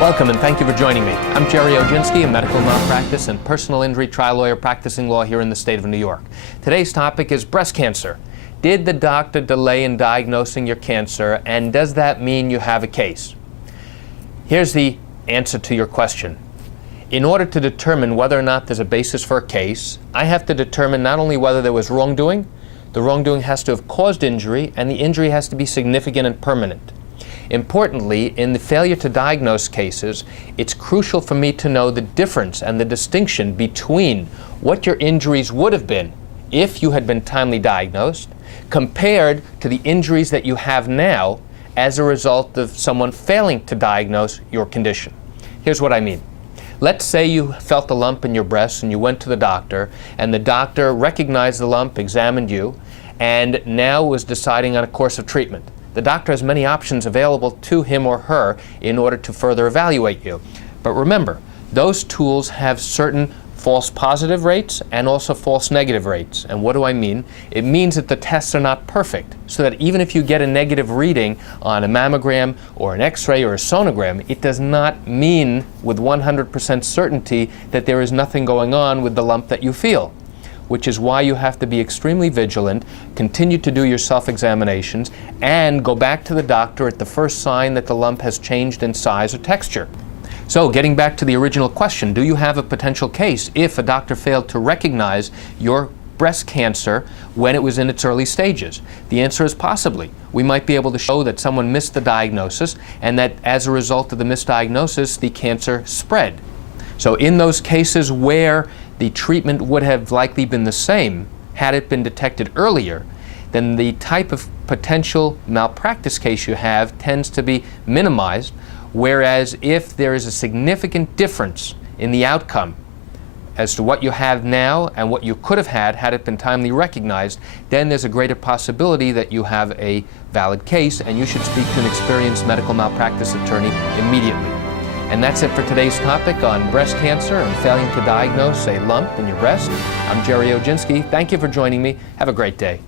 Welcome and thank you for joining me. I'm Jerry Oginski, a medical malpractice and personal injury trial lawyer practicing law here in the state of New York. Today's topic is breast cancer. Did the doctor delay in diagnosing your cancer, and does that mean you have a case? Here's the answer to your question. In order to determine whether or not there's a basis for a case, I have to determine not only whether there was wrongdoing, the wrongdoing has to have caused injury, and the injury has to be significant and permanent. Importantly, in the failure to diagnose cases, it's crucial for me to know the difference and the distinction between what your injuries would have been if you had been timely diagnosed compared to the injuries that you have now as a result of someone failing to diagnose your condition. Here's what I mean. Let's say you felt a lump in your breast and you went to the doctor, and the doctor recognized the lump, examined you, and now was deciding on a course of treatment. The doctor has many options available to him or her in order to further evaluate you. But remember, those tools have certain false positive rates and also false negative rates. And what do I mean? It means that the tests are not perfect, so that even if you get a negative reading on a mammogram or an X-ray or a sonogram, it does not mean with 100% certainty that there is nothing going on with the lump that you feel, which is why you have to be extremely vigilant, continue to do your self-examinations, and go back to the doctor at the first sign that the lump has changed in size or texture. So, getting back to the original question, do you have a potential case if a doctor failed to recognize your breast cancer when it was in its early stages? The answer is possibly. We might be able to show that someone missed the diagnosis, and that as a result of the misdiagnosis, the cancer spread. So in those cases where the treatment would have likely been the same had it been detected earlier, then the type of potential malpractice case you have tends to be minimized, whereas if there is a significant difference in the outcome as to what you have now and what you could have had it been timely recognized, then there's a greater possibility that you have a valid case, and you should speak to an experienced medical malpractice attorney immediately. And that's it for today's topic on breast cancer and failing to diagnose a lump in your breast. I'm Jerry Oginski. Thank you for joining me. Have a great day.